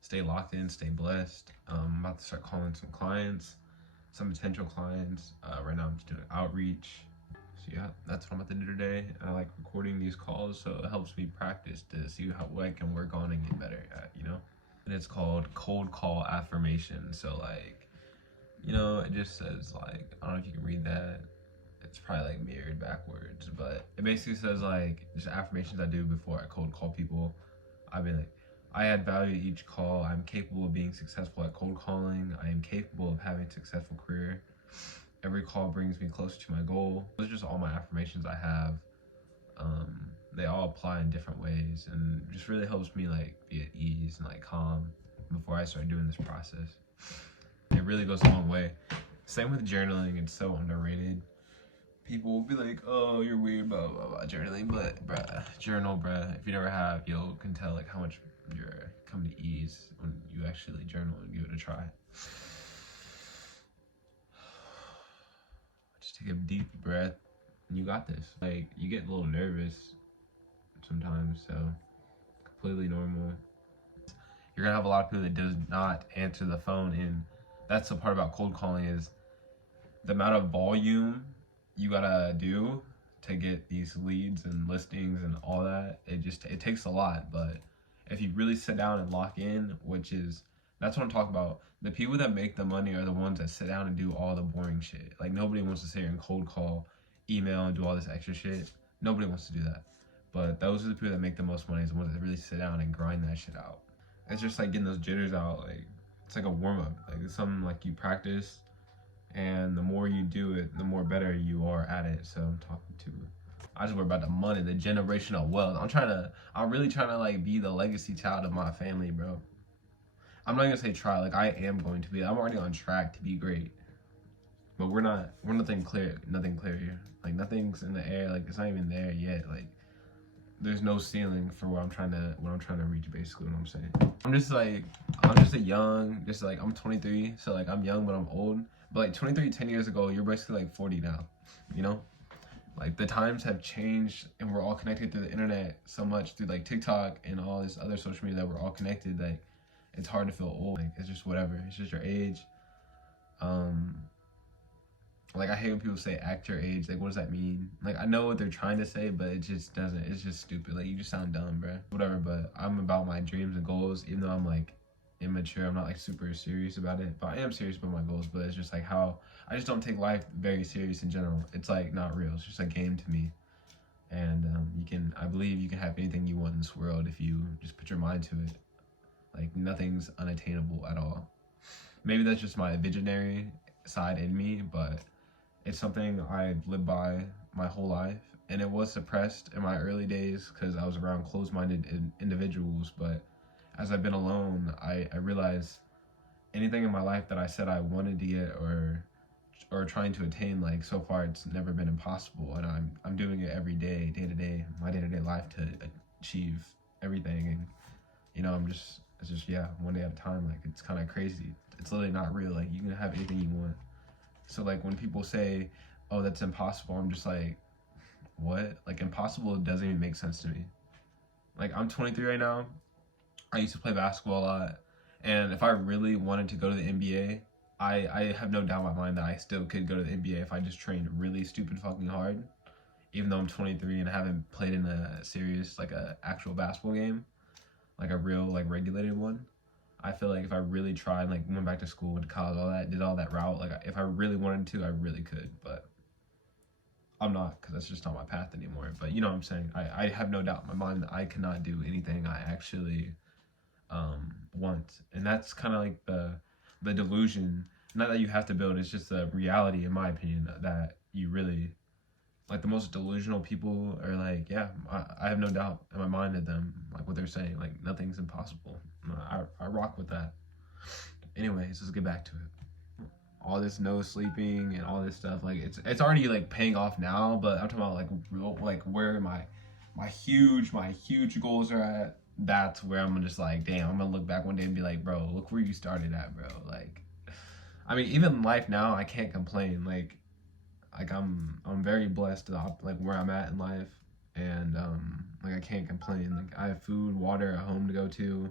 stay locked in, stay blessed. I'm about to start calling some clients, some potential clients. Right now I'm just doing outreach. So yeah, that's what I'm about to do today. I like recording these calls, so it helps me practice to see what I can work on and get better at, you know? And it's called cold call affirmation. So like, it just says like, I don't know if you can read that. It's probably like mirrored backwards, but it basically says like just affirmations I do before I cold call people. I've been like, I add value to each call. I'm capable of being successful at cold calling. I am capable of having a successful career. Every call brings me closer to my goal. Those are just all my affirmations I have. They all apply in different ways, and just really helps me like be at ease and like calm before I start doing this process. It really goes a long way. Same with journaling. It's so underrated. People will be like, "Oh, you're weird, blah blah blah," journaling, but bruh, journal, bruh. If you never have, you can tell like how much you're coming to ease when you actually journal and give it a try. Just take a deep breath, and you got this. Like you get a little nervous sometimes, so completely normal. You're gonna have a lot of people that does not answer the phone, and that's the part about cold calling is the amount of volume you gotta do to get these leads and listings and all that. It takes a lot, but if you really sit down and lock in, that's what I'm talking about. The people that make the money are the ones that sit down and do all the boring shit. Like nobody wants to sit here and cold call, email, and do all this extra shit. Nobody wants to do that. But those are the people that make the most money, is the ones that really sit down and grind that shit out. It's just like getting those jitters out. Like it's like a warm up. Like it's something like you practice, and the more you do it, the more better you are at it. So I'm talking to. I just worry about the money, the generational wealth. I'm really trying to like be the legacy child of my family, bro. I'm not gonna say try, like I am going to be. I'm already on track to be great. But we're nothing clear here. Like nothing's in the air, like it's not even there yet. Like there's no ceiling for what I'm trying to reach, basically what I'm saying. I'm just a young, just like I'm 23, so like I'm young but I'm old. But like 23 10 years ago, you're basically like 40 now, you know? Like the times have changed and we're all connected through the internet so much through like TikTok and all this other social media that we're all connected, like it's hard to feel old. Like it's just whatever. It's just your age. Um like I hate when people say act your age. Like what does that mean? Like I know what they're trying to say, but it just doesn't. It's just stupid. Like you just sound dumb, bro. Whatever. But I'm about my dreams and goals, even though I'm like immature. I'm not like super serious about it, but I am serious about my goals. But it's just like how I just don't take life very serious in general. It's like not real. It's just a game to me. And I believe you can have anything you want in this world if you just put your mind to it. Like nothing's unattainable at all. Maybe that's just my visionary side in me, but it's something I've lived by my whole life, and it was suppressed in my early days because I was around closed-minded individuals. But as I've been alone, I realized anything in my life that I said I wanted to get or trying to attain, like so far, it's never been impossible, and I'm doing it every day, day to day, my day-to-day life to achieve everything. And it's just yeah, one day at a time. Like it's kind of crazy. It's literally not real. Like you can have anything you want. So like when people say, "Oh, that's impossible," I'm just like, "What?" Like impossible doesn't even make sense to me. Like I'm 23 right now. I used to play basketball a lot, and if I really wanted to go to the NBA, I have no doubt in my mind that I still could go to the NBA if I just trained really stupid fucking hard. Even though I'm 23 and I haven't played in a serious like a actual basketball game, like a real like regulated one. I feel like if I really tried, like went back to school, went to college, all that, did all that route, like if I really wanted to, I really could. But I'm not, because that's just not my path anymore. But you know what I'm saying? I have no doubt in my mind that I cannot do anything I actually want, and that's kind of like the delusion. Not that you have to build; it's just the reality, in my opinion, that you really like the most delusional people are like, yeah, I have no doubt in my mind of them, like what they're saying, like nothing's impossible. I rock with that. Anyways, let's get back to it. All this no sleeping and all this stuff, like it's already like paying off now, but I'm talking about like real, like where my huge goals are at. That's where I'm just like, damn, I'm gonna look back one day and be like, bro, look where you started at, bro. Like, I mean, even life now, I can't complain. Like I'm very blessed like where I'm at in life, and like I can't complain. Like I have food, water, a home to go to.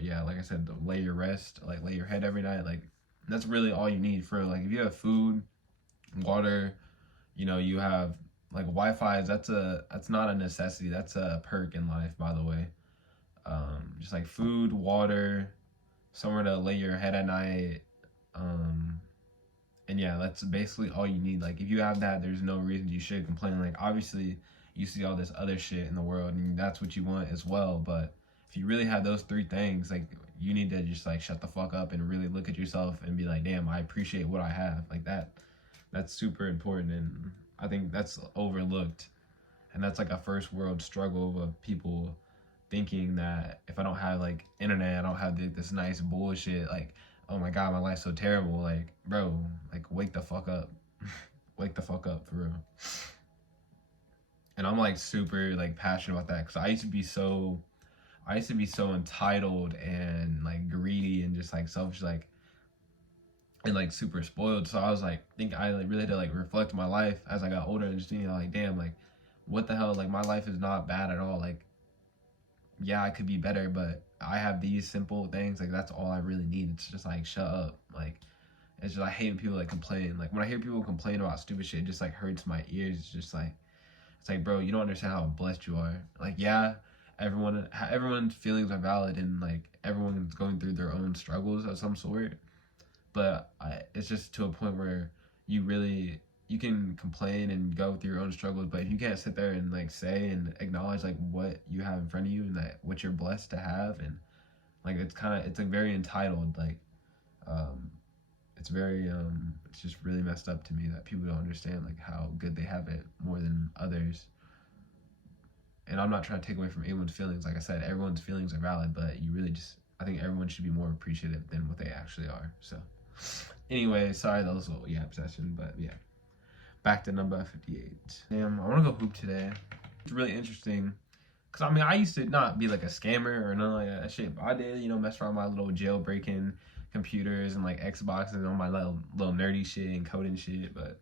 Yeah, like I said, lay your rest, like lay your head every night. Like that's really all you need for like if you have food, water, you have like Wi-Fi. That's not a necessity. That's a perk in life, by the way. Just like food, water, somewhere to lay your head at night. And yeah, that's basically all you need. Like if you have that, there's no reason you should complain. Like obviously you see all this other shit in the world and that's what you want as well, but if you really have those three things, like you need to just like shut the fuck up and really look at yourself and be like, damn, I appreciate what I have. Like that's super important, and I think that's overlooked. And that's like a first world struggle of people thinking that if I don't have like internet, I don't have this nice bullshit, like, oh my god, my life's so terrible. Like, bro, like wake the fuck up. Wake the fuck up, for real. And I'm like super like passionate about that because I used to be so entitled and like greedy and just like selfish, like, and like super spoiled. So I was like, I like, really had to like reflect my life as I got older and just like, damn, like what the hell, like my life is not bad at all. Like, yeah, I could be better, but I have these simple things. Like that's all I really need. It's just like shut up. Like it's just I hate when people like complain. Like when I hear people complain about stupid shit, it just like hurts my ears. It's like, bro, you don't understand how blessed you are. Like, yeah, everyone's feelings are valid and like everyone's going through their own struggles of some sort. But it's just to a point where you can complain and go through your own struggles, but if you can't sit there and like say and acknowledge like what you have in front of you and that what you're blessed to have, and like it's like very entitled, like it's very it's just really messed up to me that people don't understand like how good they have it more than others. And I'm not trying to take away from anyone's feelings. Like I said, everyone's feelings are valid, but I think everyone should be more appreciative than what they actually are. So anyway, sorry that was a little obsession, but yeah. Back to number 58. Damn, I want to go hoop today. It's really interesting. Because, I mean, I used to not be like a scammer or none of that shit, but I did, mess around my little jailbreaking computers and like Xboxes and all my little nerdy shit and coding shit. But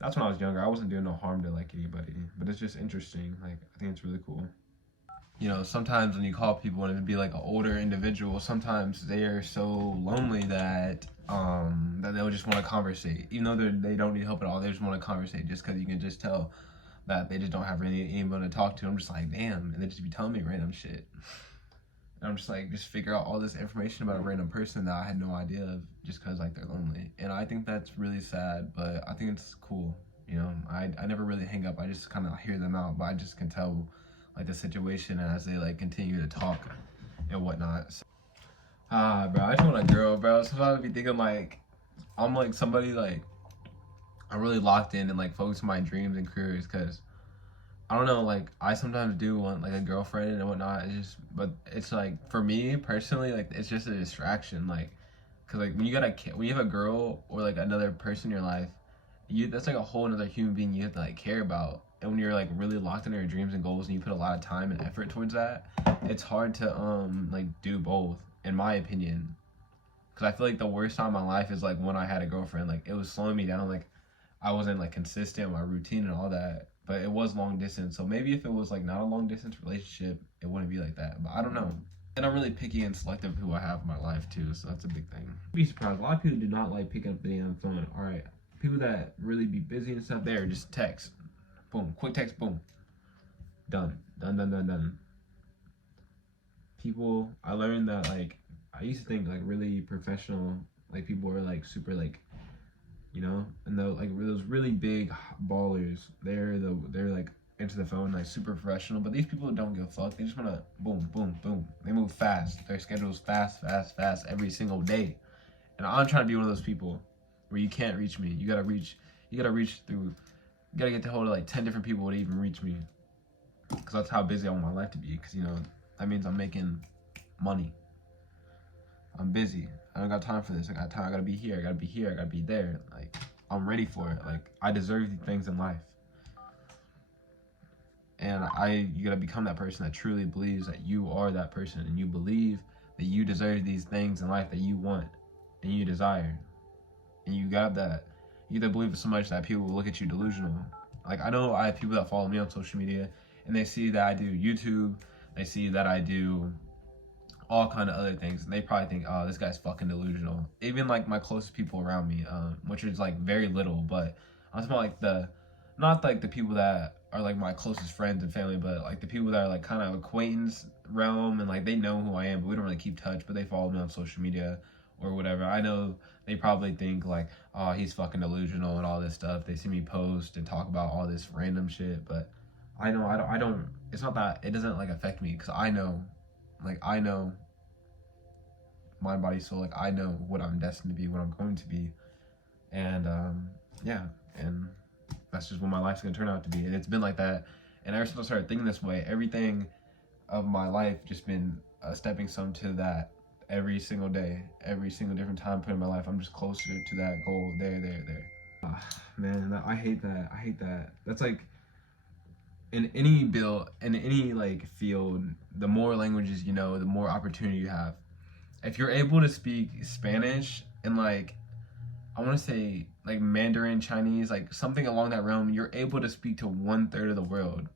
that's when I was younger. I wasn't doing no harm to like anybody. But it's just interesting. Like, I think it's really cool. Sometimes when you call people and it'd be like an older individual, sometimes they are so lonely that they'll just want to conversate, even though they don't need help at all. They just want to conversate just because you can just tell that they just don't have anyone to talk to. I'm just like, damn, and they just be telling me random shit. And I'm just like, just figure out all this information about a random person that I had no idea of just because like they're lonely. And I think that's really sad, but I think it's cool. I never really hang up. I just kind of hear them out, but I just can tell like the situation as they like continue to talk and whatnot. So, bro, I just want a girl, bro. Sometimes I be thinking like I'm like somebody like I'm really locked in and like focused on my dreams and careers, because I don't know, like I sometimes do want like a girlfriend and whatnot. But it's like for me personally, like it's just a distraction, like because like when you have a girl or like another person in your life, that's like a whole another human being you have to like care about. And when you're like really locked into your dreams and goals and you put a lot of time and effort towards that, it's hard to like do both, in my opinion. Because I feel like the worst time in my life is like when I had a girlfriend. Like it was slowing me down. Like I wasn't like consistent with my routine and all that. But it was long distance. So maybe if it was like not a long distance relationship, it wouldn't be like that. But I don't know. And I'm really picky and selective who I have in my life too. So that's a big thing. Be surprised. A lot of people do not like picking up the damn phone. All right. People that really be busy and stuff, there, just text. Boom. Quick text. Boom. Done. Done. People, I learned that like, I used to think like really professional, like people were like super like, and those really big ballers, they're like into the phone, like super professional. But these people don't give a fuck. They just wanna boom, boom, boom. They move fast. Their schedule's fast every single day. And I'm trying to be one of those people where you can't reach me. You gotta reach through. You gotta get to hold of like 10 different people to even reach me. Because that's how busy I want my life to be. Because that means I'm making money. I'm busy. I don't got time for this. I got time. I gotta be here. I gotta be there. Like I'm ready for it. Like I deserve these things in life. And you gotta become that person that truly believes that you are that person, and you believe that you deserve these things in life that you want and you desire. And you got that. You either believe it so much that people will look at you delusional. Like I know I have people that follow me on social media and they see that I do YouTube, they see that I do all kind of other things. And they probably think, oh, this guy's fucking delusional. Even like my closest people around me, which is like very little, but I'm talking about like not like the people that are like my closest friends and family, but like the people that are like kind of acquaintance realm, and like they know who I am, but we don't really keep touch, but they follow me on social media or whatever. I know they probably think like, oh, he's fucking delusional and all this stuff. They see me post and talk about all this random shit, but I don't, it's not that, it doesn't like affect me, because I know mind, body, soul. Like I know what I'm destined to be, what I'm going to be, and yeah, and that's just what my life's gonna turn out to be. And it's been like that, and ever since I started thinking this way, everything of my life just been a stepping stone to that. Every single day, every single different time put in my life, I'm just closer to that goal. There. Man, I hate that. I hate that. That's like in any like field, the more languages you know, the more opportunity you have. If you're able to speak Spanish and like I want to say like Mandarin Chinese, like something along that realm, you're able to speak to 1/3 of the world.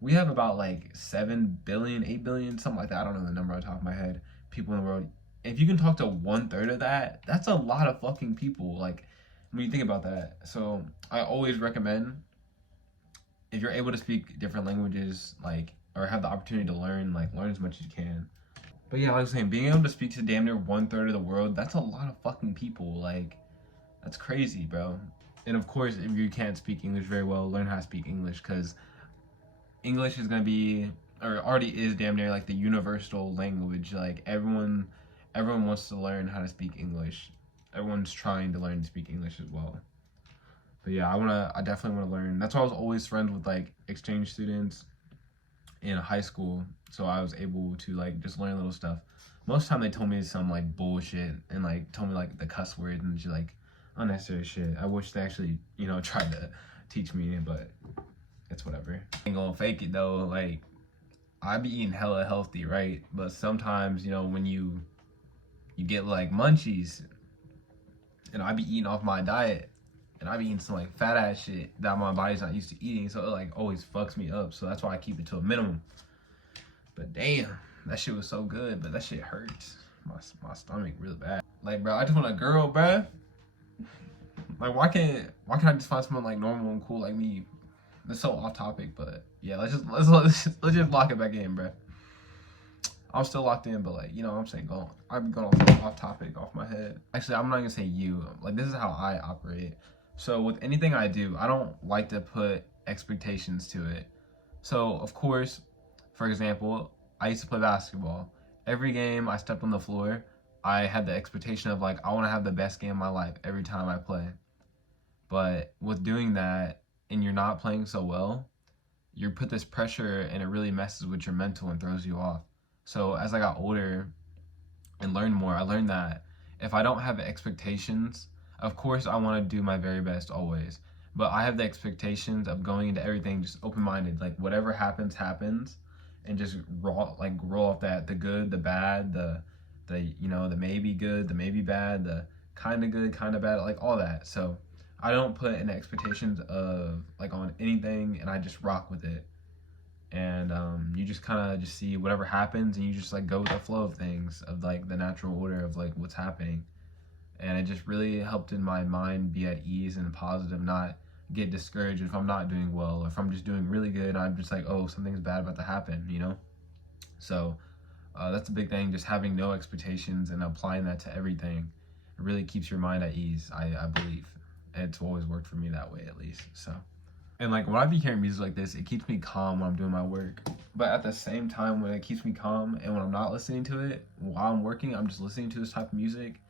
We have about like 7 billion, 8 billion, something like that. I don't know the number on the top of my head. People in the world. If you can talk to 1/3 of that, that's a lot of fucking people. Like when you think about that. So I always recommend, if you're able to speak different languages, like, or have the opportunity to learn, like learn as much as you can. But yeah, like I was saying, being able to speak to damn near 1/3 of the world, that's a lot of fucking people. Like, that's crazy, bro. And of course, if you can't speak English very well, learn how to speak English, because English is gonna be, or already is damn near like the universal language. Like everyone wants to learn how to speak English. Everyone's trying to learn to speak English as well. But yeah, I definitely wanna learn. That's why I was always friends with like exchange students in high school, so I was able to like just learn little stuff. Most of the time they told me some like bullshit and like told me like the cuss words and just like unnecessary shit. I wish they actually, tried to teach me, but it's whatever. Ain't gonna fake it though, like I be eating hella healthy, right? But sometimes, when you get like munchies, and I be eating off my diet, and I be eating some like fat ass shit that my body's not used to eating, so it like always fucks me up. So that's why I keep it to a minimum. But damn, that shit was so good, but that shit hurts my stomach real bad. Like, bro, I just want a girl, bro. Like, why can't I just find someone like normal and cool like me? That's so off topic, but yeah, let's just lock it back in, bro. I'm still locked in, but like, I'm saying, I've been going off topic, off my head. Actually, I'm not gonna say you. Like, this is how I operate. So with anything I do, I don't like to put expectations to it. So of course, for example, I used to play basketball. Every game I stepped on the floor, I had the expectation of like, I want to have the best game of my life every time I play. But with doing that, and you're not playing so well, you put this pressure and it really messes with your mental and throws you off. So as I got older and learned more, I learned that if I don't have expectations, of course I want to do my very best always, but I have the expectations of going into everything just open-minded, like whatever happens, and just roll off that, the good, the bad, the the maybe good, the maybe bad, the kind of good, kind of bad, like all that. So I don't put in expectations of like on anything, and I just rock with it. And you just kind of just see whatever happens, and you just like go with the flow of things, of like the natural order of like what's happening. And it just really helped in my mind be at ease and positive, not get discouraged if I'm not doing well, or if I'm just doing really good, I'm just like, oh, something's bad about to happen, So that's a big thing, just having no expectations and applying that to everything. It really keeps your mind at ease, I believe. And it's always worked for me that way, at least. So, and like when I be hearing music like this, it keeps me calm when I'm doing my work. But at the same time, when it keeps me calm and when I'm not listening to it while I'm working, I'm just listening to this type of music.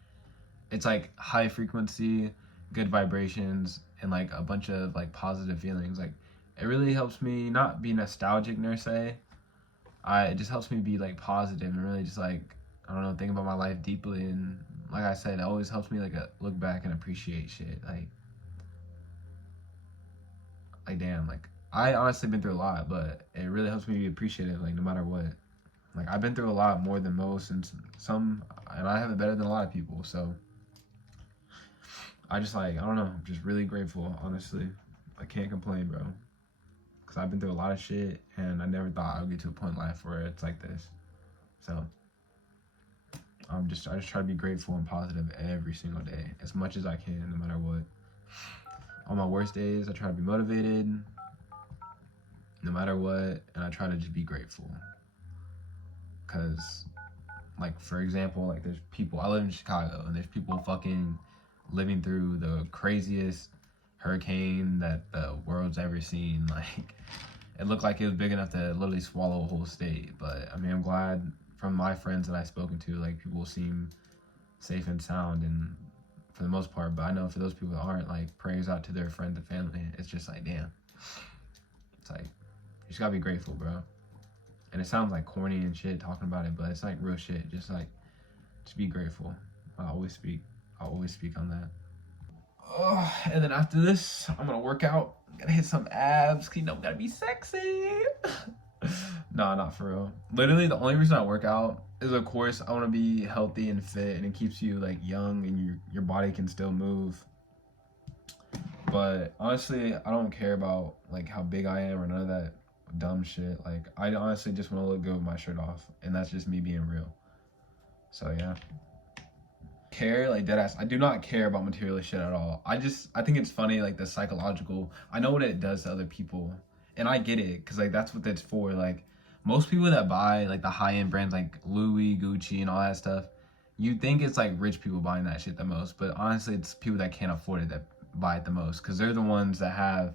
It's like high frequency, good vibrations, and like a bunch of like positive feelings. Like it really helps me not be nostalgic per se. It just helps me be like positive and really just like, I don't know, think about my life deeply. And like I said, it always helps me like look back and appreciate shit. Like damn, like I honestly been through a lot, but it really helps me be appreciative, like no matter what. Like I've been through a lot more than most, and and I have it better than a lot of people. So I just like, I don't know, I'm just really grateful, honestly. I can't complain, bro. Because I've been through a lot of shit, and I never thought I would get to a point in life where it's like this. So I just try to be grateful and positive every single day, as much as I can, no matter what. On my worst days, I try to be motivated, no matter what, and I try to just be grateful. Cause, like, for example, like, there's people, I live in Chicago, and there's people fucking living through the craziest hurricane that the world's ever seen. Like, it looked like it was big enough to literally swallow a whole state. But I mean, I'm glad from my friends that I've spoken to, like, people seem safe and sound, and for the most part. But I know for those people that aren't, like, prayers out to their friends and family. It's just like, damn. It's like, you just gotta be grateful, bro. And it sounds like corny and shit talking about it, but it's like real shit. Just be grateful. I always speak on that. And then after this, I'm gonna work out. Gotta hit some abs, cause gotta be sexy. Nah, not for real. Literally, the only reason I work out is, of course, I want to be healthy and fit, and it keeps you like young, and your body can still move. But honestly, I don't care about like how big I am or none of that dumb shit. Like, I honestly just want to look good with my shirt off, and that's just me being real. So yeah. Care, like, deadass, I do not care about material shit at all. I think it's funny, like, the psychological, I know what it does to other people, and I get it, because like that's what it's for. Like, most people that buy like the high-end brands like Louis, Gucci, and all that stuff, you think it's like rich people buying that shit the most, but honestly it's people that can't afford it that buy it the most, because they're the ones that have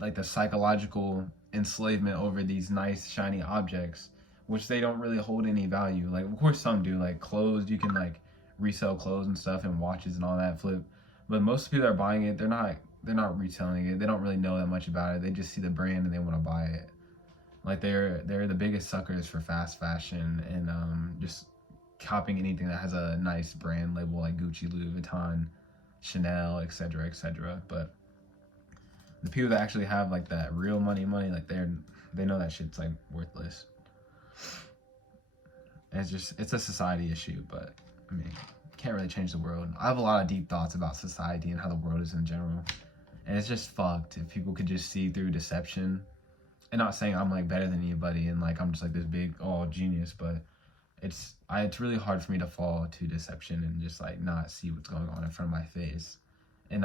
like the psychological enslavement over these nice shiny objects, which they don't really hold any value. Like, of course some do, like clothes, you can like resell clothes and stuff, and watches and all that flip, but most people that are buying it, they're not reselling it. They don't really know that much about it. They just see the brand and they want to buy it. Like, they're the biggest suckers for fast fashion and just copying anything that has a nice brand label like Gucci, Louis Vuitton, Chanel, etc., etc. But the people that actually have like that real money, like they know that shit's like worthless. And it's a society issue, but I mean, can't really change the world. I have a lot of deep thoughts about society and how the world is in general, and it's just fucked if people could just see through deception. And not saying I'm like better than anybody and like I'm just like this big genius, but it's really hard for me to fall to deception and just like not see what's going on in front of my face, and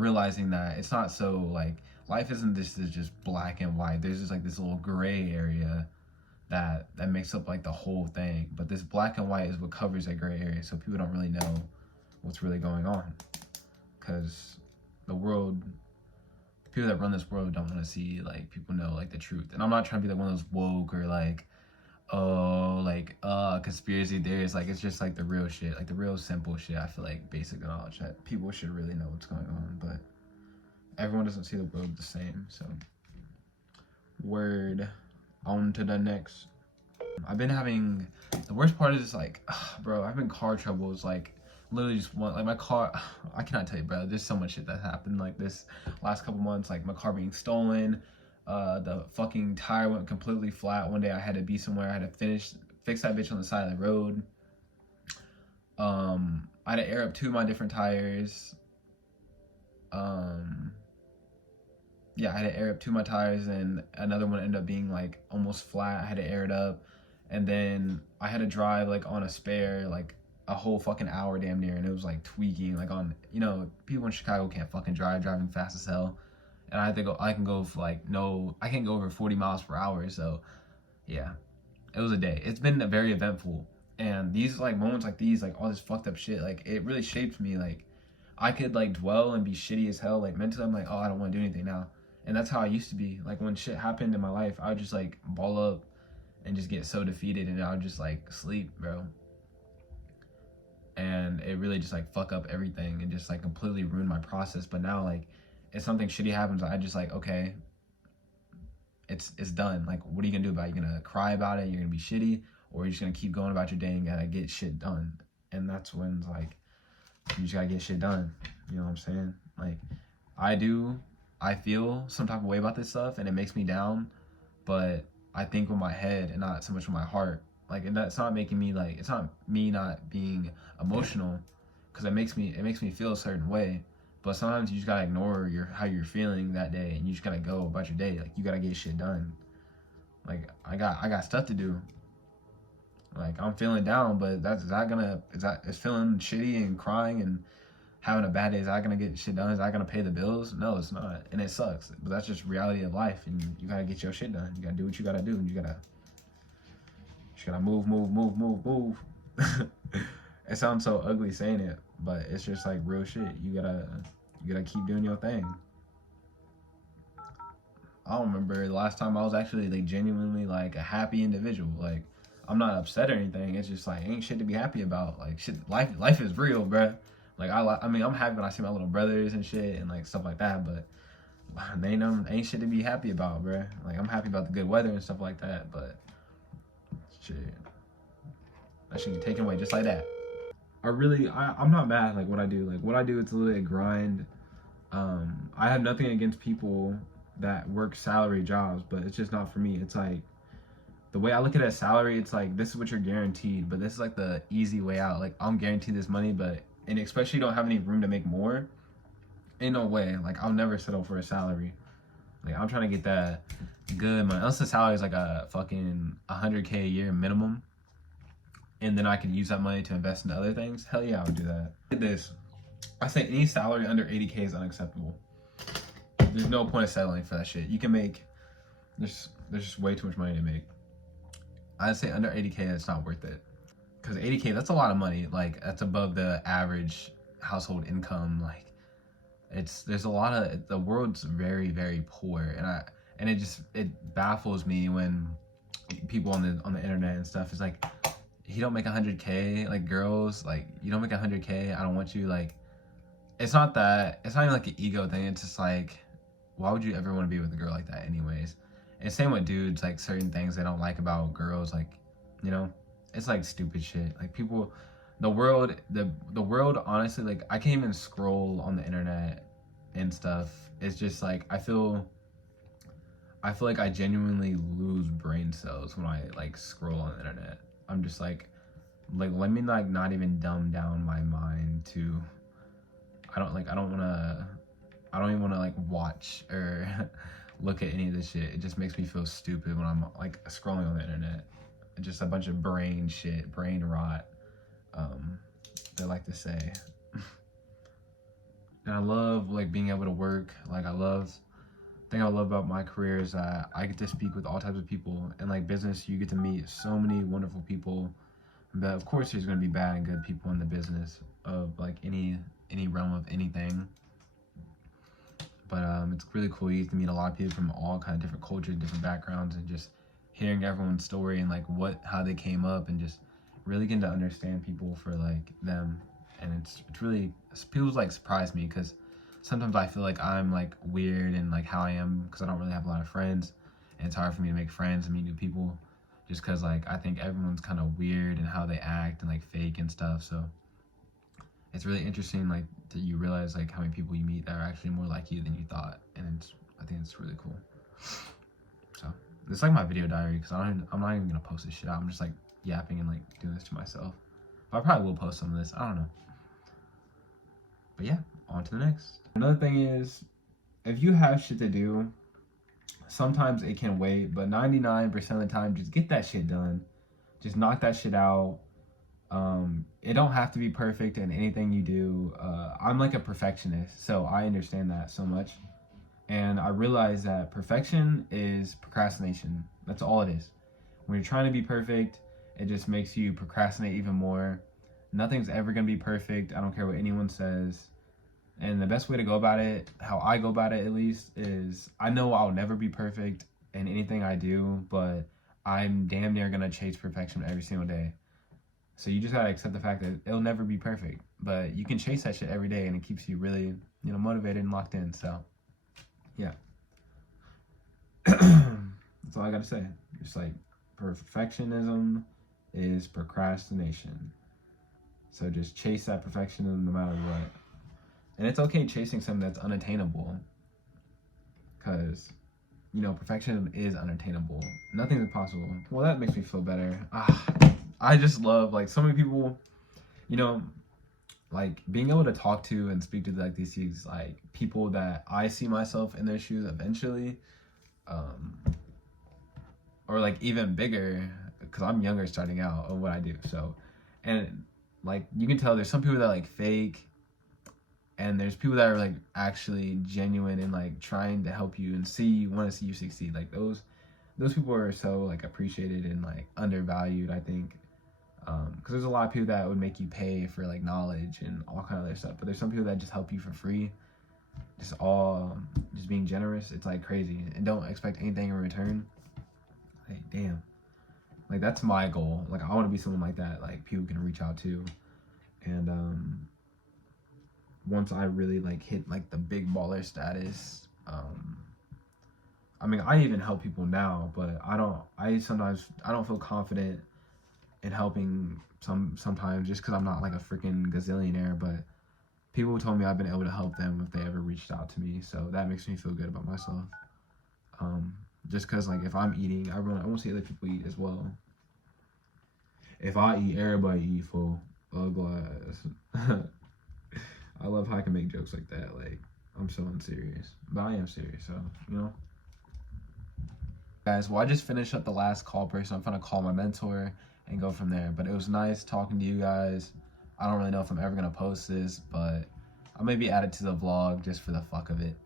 realizing that it's not so like life isn't just black and white. There's just like this little gray area that makes up like the whole thing, but this black and white is what covers that gray area, so people don't really know what's really going on, because people that run this world don't want to see like people know like the truth. And I'm not trying to be like one of those woke or like conspiracy theories. Like, it's just like the real shit, like the real simple shit. I feel like basic knowledge that people should really know what's going on, but everyone doesn't see the world the same. So word on to the next. I've been having, the worst part is like, bro, I've been car troubles like literally just one, like my car, I cannot tell you, bro, there's so much shit that happened like this last couple months, like my car being stolen, the fucking tire went completely flat one day. I had to be somewhere, I had to fix that bitch on the side of the road. I had to air up 2 of my different tires. Yeah, I had to air up 2 of my tires, and another one ended up being like almost flat. I had to air it up, and then I had to drive like on a spare like a whole fucking hour damn near, and it was like tweaking like on, people in Chicago can't fucking driving fast as hell, and I can go for like I can't go over 40 miles per hour. So yeah, it was a day. It's been very eventful, and these like moments like these, like all this fucked up shit, like it really shaped me. Like, I could like dwell and be shitty as hell, like mentally I'm like, oh, I don't want to do anything now. And that's how I used to be. Like, when shit happened in my life, I would just like ball up and just get so defeated, and I would just like sleep, bro. And it really just like fuck up everything and just like completely ruin my process. But now, like, if something shitty happens, I just like, okay, it's done. Like, what are you gonna do about it? You're gonna cry about it, you're gonna be shitty, or you're just gonna keep going about your day and gotta get shit done. And that's when like you just gotta get shit done. You know what I'm saying? Like, I feel some type of way about this stuff, and it makes me down, but I think with my head and not so much with my heart. Like, and that's not making me like, it's not me not being emotional, because it makes me feel a certain way. But sometimes you just gotta ignore how you're feeling that day, and you just gotta go about your day. Like, you gotta get shit done. Like I got stuff to do. Like I'm feeling down, but is feeling shitty and crying and having a bad day, is that gonna get shit done? Is that gonna pay the bills? No, it's not. And it sucks. But that's just reality of life, and you gotta get your shit done. You gotta do what you gotta do, and you gotta move. It sounds so ugly saying it, but it's just like real shit. You gotta keep doing your thing. I don't remember the last time I was actually like genuinely like a happy individual. Like I'm not upset or anything. It's just like ain't shit to be happy about. Like shit, life is real, bruh. Like I mean I'm happy when I see my little brothers and shit and like stuff like that, but ain't shit to be happy about, bruh. Like I'm happy about the good weather and stuff like that, but shit, that shit get taken away just like that. I'm not mad like what I do. Like what I do, it's literally a grind. I have nothing against people that work salary jobs, but it's just not for me. It's like the way I look at a salary, it's like this is what you're guaranteed, but this is like the easy way out. Like I'm guaranteed this money, and especially don't have any room to make more. Ain't no way. Like I'll never settle for a salary. Like I'm trying to get that good money. Unless the salary is like a fucking 100K a year minimum, and then I could use that money to invest in other things. Hell yeah, I would do that. This, I say any salary under 80K is unacceptable. There's no point of settling for that shit. You can make, there's just way too much money to make. I'd say under 80K, it's not worth it. Because 80K, that's a lot of money. Like that's above the average household income. Like there's a lot of, the world's very, very poor. And it baffles me when people on the internet and stuff is like, you don't make 100K, like girls, like you don't make 100K, I don't want you. Like it's not even like an ego thing. It's just like, why would you ever want to be with a girl like that anyways? And same with dudes, like certain things they don't like about girls, like, you know, it's like stupid shit. Like people, the world honestly, like I can't even scroll on the internet and stuff. It's just like I feel like I genuinely lose brain cells when I like scroll on the internet. I'm just like let me like not even dumb down my mind to, I don't even want to like watch or look at any of this shit. It just makes me feel stupid when I'm like scrolling on the internet. It's just a bunch of brain rot, they like to say. And I love like being able to work. Like the thing I love about my career is that I get to speak with all types of people. And like business, you get to meet so many wonderful people. But of course there's going to be bad and good people in the business of like any realm of anything. But it's really cool. You get to meet a lot of people from all kind of different cultures, different backgrounds, and just hearing everyone's story and like how they came up, and just really getting to understand people for like them. And it's really, people like surprise me because sometimes I feel like I'm like weird and like how I am because I don't really have a lot of friends, and it's hard for me to make friends and meet new people just because like I think everyone's kind of weird and how they act and like fake and stuff. So it's really interesting like that you realize like how many people you meet that are actually more like you than you thought, and I think it's really cool. So it's like my video diary because I'm not even gonna post this shit out. I'm just like yapping and like doing this to myself. But I probably will post some of this. I don't know. But yeah, on to the next. Another thing is, if you have shit to do, sometimes it can wait, but 99% of the time, just get that shit done. Just knock that shit out. It don't have to be perfect in anything you do. I'm like a perfectionist, so I understand that so much. And I realize that perfection is procrastination. That's all it is. When you're trying to be perfect, it just makes you procrastinate even more. Nothing's ever going to be perfect. I don't care what anyone says. And the best way to go about it, how I go about it at least, is I know I'll never be perfect in anything I do, but I'm damn near going to chase perfection every single day. So you just got to accept the fact that it'll never be perfect, but you can chase that shit every day, and it keeps you really, motivated and locked in. So yeah. That's all I got to say. Just like perfectionism is procrastination. So just chase that perfectionism no matter what. And it's okay chasing something that's unattainable, because, perfectionism is unattainable. Nothing's impossible. Well, that makes me feel better. I just love, like, so many people, like, being able to talk to and speak to, like, these like, people that I see myself in their shoes eventually, or like even bigger, because I'm younger starting out of what I do. So, and like you can tell there's some people that like fake, and there's people that are like actually genuine and like trying to help you and want to see you succeed. Like those people are so like appreciated and like undervalued, I think. Because there's a lot of people that would make you pay for like knowledge and all kind of other stuff, but there's some people that just help you for free, just being generous. It's like crazy, and don't expect anything in return. Like damn, like that's my goal. Like I want to be someone like that, like people can reach out to. And once I really like hit like the big baller status, I mean I even help people now, but I don't feel confident in helping sometimes just because I'm not like a freaking gazillionaire. But people told me I've been able to help them if they ever reached out to me, so that makes me feel good about myself. Just because like if I'm eating, I want to see other people eat as well. If I eat, everybody eat full. Glass. I love how I can make jokes like that. Like I'm so unserious, but I am serious. So you know, guys. Well, I just finished up the last call person. I'm gonna call my mentor and go from there. But it was nice talking to you guys. I don't really know if I'm ever gonna post this, but I'll maybe add it to the vlog just for the fuck of it.